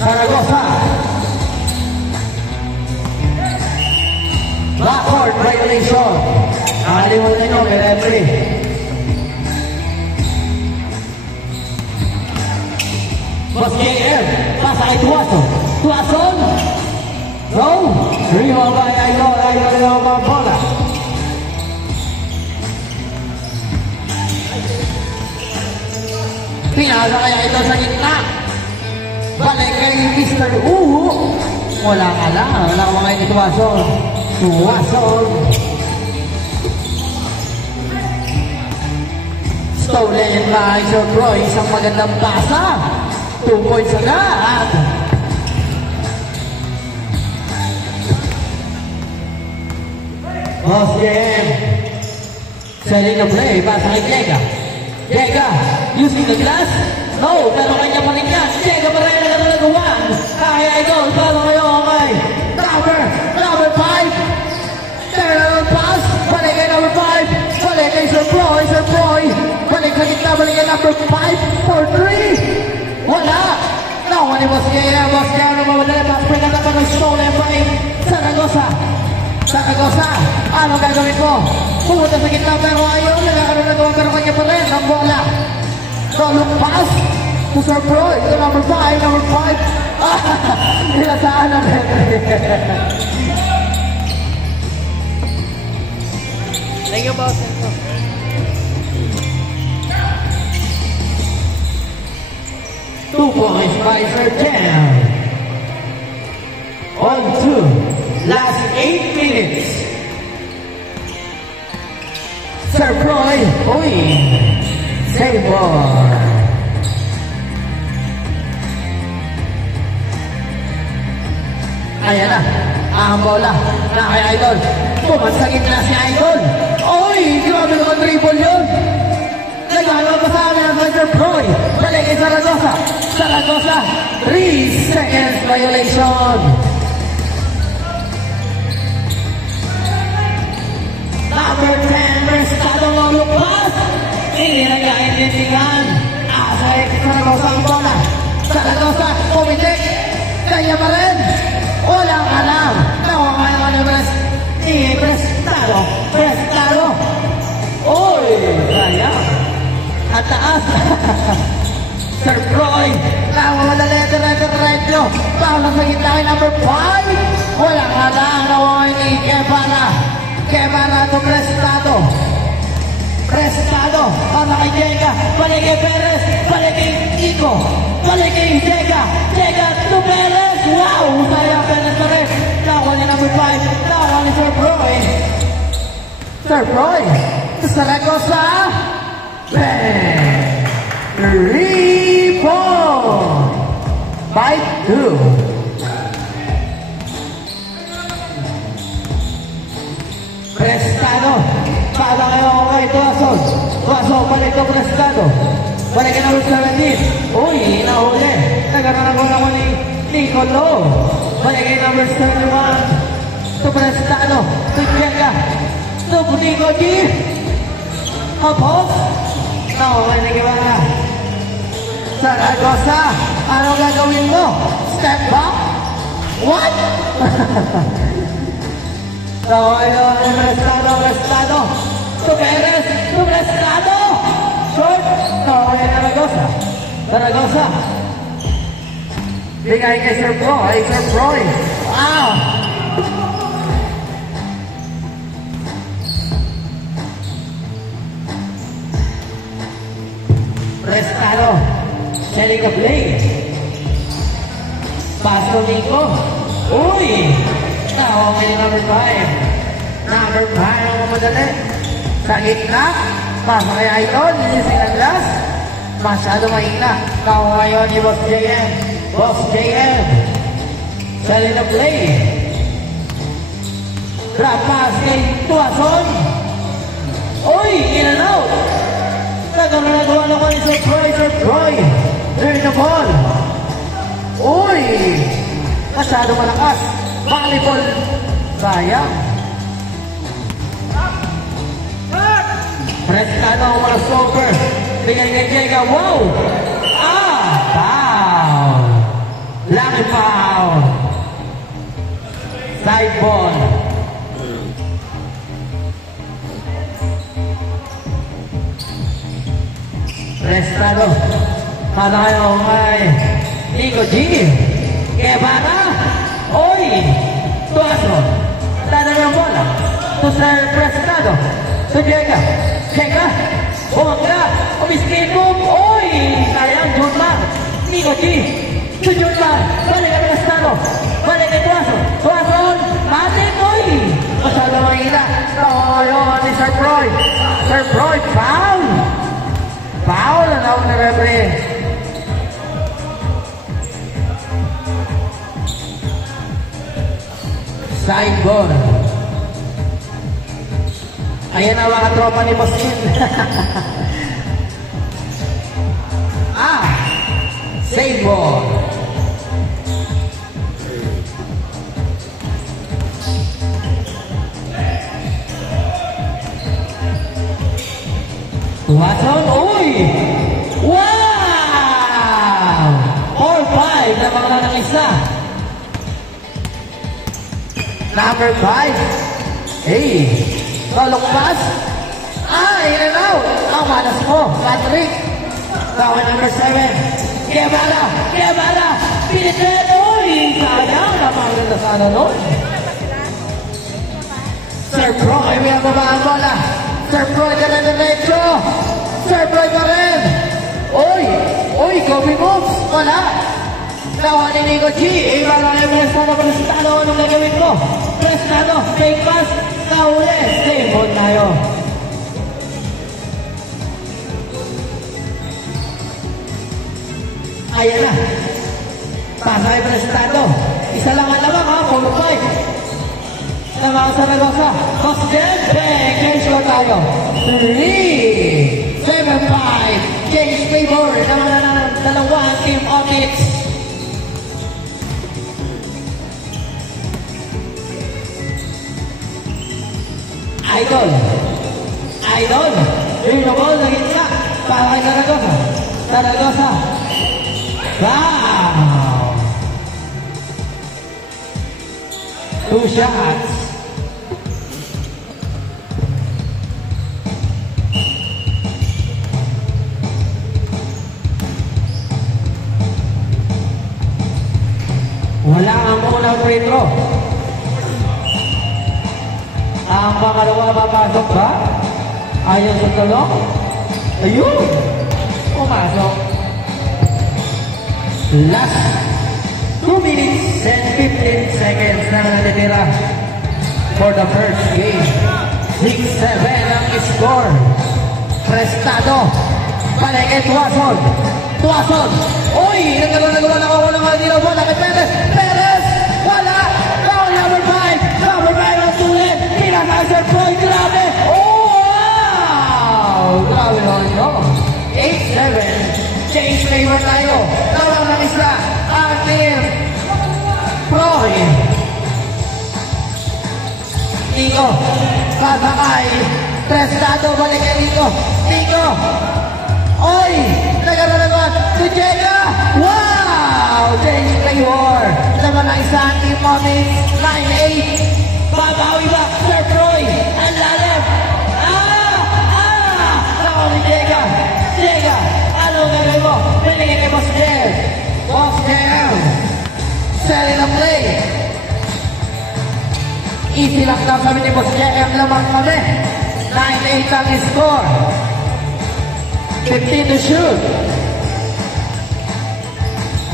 Zaragoza. Backcourt violation. Nakalimutan nyo, may referee. Boss JM, pasa kay Tuason. Tuason. Go. Rebound by Idol ng mga bola. Pinasa kaya ito sa gitna. Balik kay Mr. Uhu. Wala ka lang. Wala ka mga Tuason. Tuason. Stolen by Sir Troy. Isang magandang pasa. 2 points agad. Boss game. Selling the play. Pasa kay Jega. Jega. Using the glass. No. Pero kanya pa rin yan. Jega pa rin na nagawa. Kaya ito. Palo kayo. Okay. Number 5. There pass. Balik kay number 5. Balik kay Sir Troy. Sir Troy. Balik kay kita. Balik kay number 5. For 3. Wala! No, ni Boss Gaya na mamadali. Paspring at naman ng stolen by Zaragoza. Zaragoza, ano gagawin mo? Pumunta sa gitna pero ayaw. Nagkakaroon na gawang pero kanya pa rin. Ang bola. So, look pass to Sir Troy. To number 5. Nilasaan na rin. Thank you, boss. 2 points by Sir Jam. On 2. Last 8 minutes. Sir Troy. Uy. Save ball. Ayan na. Ang bola. Na kay Idol. Pumasagit na si Idol. Uy. Grabe naman dribble yun. Nagano pa sa amin ang Sir Troy. Balik kay Zaragoza. Zaragoza. 3 seconds violation. Number 10. Prestado ng lupas. Hindi nagkaintindihan. Asay kay Zaragoza ang bola. Zaragoza. Pumitik. Kanya pa rin. Walang alam. Nawakaya ka na Prestado. Prestado. Uy. Kaya. At taas. Sir Troy. Nawamadali. Diretso. Paula sa gitna kay number 5. Walang halang. Nawakay ni Guevara. Guevara to Prestado. Prestado. Para kay Jega. Balik kay Perez. Balik kay Iko. Balik kay Jega. Jega to Perez. Wow. Sayang Perez pa rin. Nawa ni number 5. Nawa ni Sir Troy. Sir Troy. Zaragoza. Bang! 3 points by 2. Prestado. Para kayo kay Tuason. Tuason, balik ko Prestado. Balik ka number 17. Uy, nahuli. Nagkaroon ako naman ni Nicolo. Balik kay number 71. To Prestado. To Jega. To Nico G. Hop. No, may nagiwala. Zaragoza, ano gagawin mo? Step back? What? So, Prestado. To Perez, to Prestado. Short. No, may Zaragoza. Bigay kay Sir Troy. Wow. Prestado. Selling the play. Pass to Nico. Uy! Now, may number 5. Number 5 ang mamadali. Sa gitna. Pasa kay Idol. Using ang glass. Masyado mahina. Now, ngayon ni Boss JM. Boss JM. Selling the play. Drop pass kay Tuason. Uy! In and out. Nagawa naman ni Sir Troy. Turn the ball. Uy! Masyado malakas. Volleyball. Sayang. Prestado ang mga stopper. Bigay kay Jega. Wow! Foul! Lucky foul. Side ball. Restado. Kada kayo kay Nico G. Guevara. Oy! Tuaso. Tada ng bola. To Sir Prestado. To Jega. Jega. Bongga. Umiskin mo. Oy! Sayang Junmar. Nico G. To Junmar. Balik ang Prestado. Balik ang Tuaso. Tuaso. Matin. Oy! Masyado mahina. Tawayo ni Sir Floyd. Sir Floyd. Foul. Foul na lang na referee. Side ball. Ayan na mga tropa ni Bosin. Save ball. Tuwason, uy! Wow! 4-5 na mga ng isa. Number 5. Hey! Long pass. In and out. Ang manas mo. Patrick. Kawan number 7. Guevara. Guevara. Pinitin. Uy! Sayang. Napaganda sana nun. Sir Proy. May baba ang bola. Sir Proy ka na diretso. Sir Proy pa rin. Uy! Uy! Kobe moves. Wala. Nawa ni Nico G. Iba lang yung Prestado. Prestado. Anong gagawin mo? Prestado. Fake pass. Nauli. Save on tayo. Ayan na. Pasa kay Prestado. Isa lang ang lamang ha. 4-5. Lamang sa Ragosa. Boss Jempe. Change ko tayo. 3-7-5. Change favor. Naman na ng dalawang team Onyx. Idol. Idol. Yung na ball. Naging niya. Para kay Zaragoza. Zaragoza. Wow. 2 shots. Wala ang unang free throw. Ang pangalawa papasok ba? Ayaw sa tulong? Ayun! Pumasok. Last 2 minutes and 15 seconds na natitira for the first game. 6-7 ang score. Prestado. Balik kay Tuason. Tuason. Uy! Nagkaroon na ako ng mga dinaw mo. Kay Perez. Perez! Wala! Foul number 5. Number 5 ang sulit. Pinakasar po. Grabe! Oh! Wow! Grabe naman nyo. 8-7. Change favor tayo. Tawag ng isa. Ating Proy. Nico. Kasakay. Prestado. Balik kay Nico. Nico. Oy! Nagkaroon naman. Tujega. Wow! Change favor. Naman ang isang team Onyx. 9-8. Babawi ba? Sir Proy. Ang lalim. Nako ni Jega. Jega. Ano gagawin mo? Pinigay kay Boss Jel. Boss Jel. Selling ang play. Easy lang daw kami ni Boss Jel. Lamang kami. 9-8 ang score. 15 to shoot.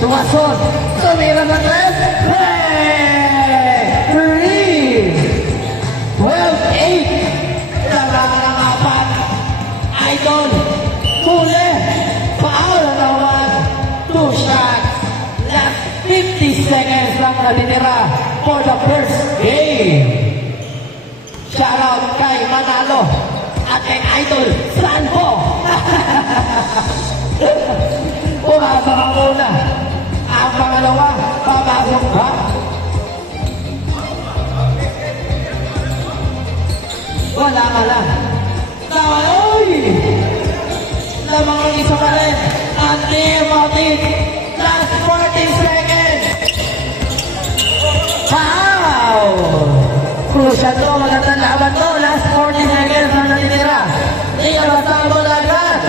Tumason. Tumira ng left. Hey! 3. 12-8. Labangan ng apat. Idol. Huli. Paul naman. 2 shots. Last 50 seconds lang natitira for the first game. Shoutout kay Manalo at kay Idol Sanho. Pumasok ka muna. Ang pangalawa, papasok ba? Wala ka lang. Uy! Lamang ang isa pa rin. Ang team of it. Last 40 seconds. position to. Magandang laban to. Last 40 seconds na natitira. Hindi ka basta mo na agad.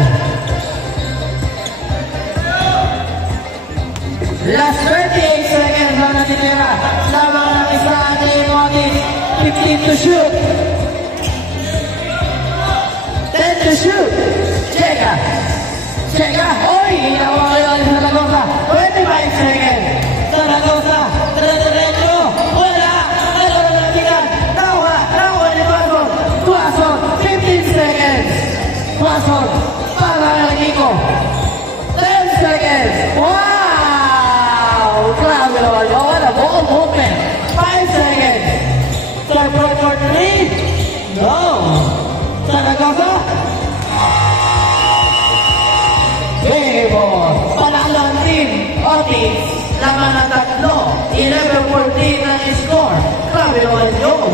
Last 28 seconds na natitira. Lamang ng isa ating Otis. 15 to shoot. 10 to shoot. Cheka. Cheka. Oy! Inawa kayo sa Zaragoza. 25 seconds. Zaragoza. Diretso. Wala. Nalalapitan. Nawa. Nawa ni Tuason. Tuason. 15 seconds. Tuason. Para kay Kiko. 10 seconds. Wow! Grabe naman yun. Wala. Ball movement. 5 seconds. Start for 3. No. Zaragoza. Bebo. Panalo ang team. Otis. Laman na tatlo. 11-14 ang score. Grabe naman yun.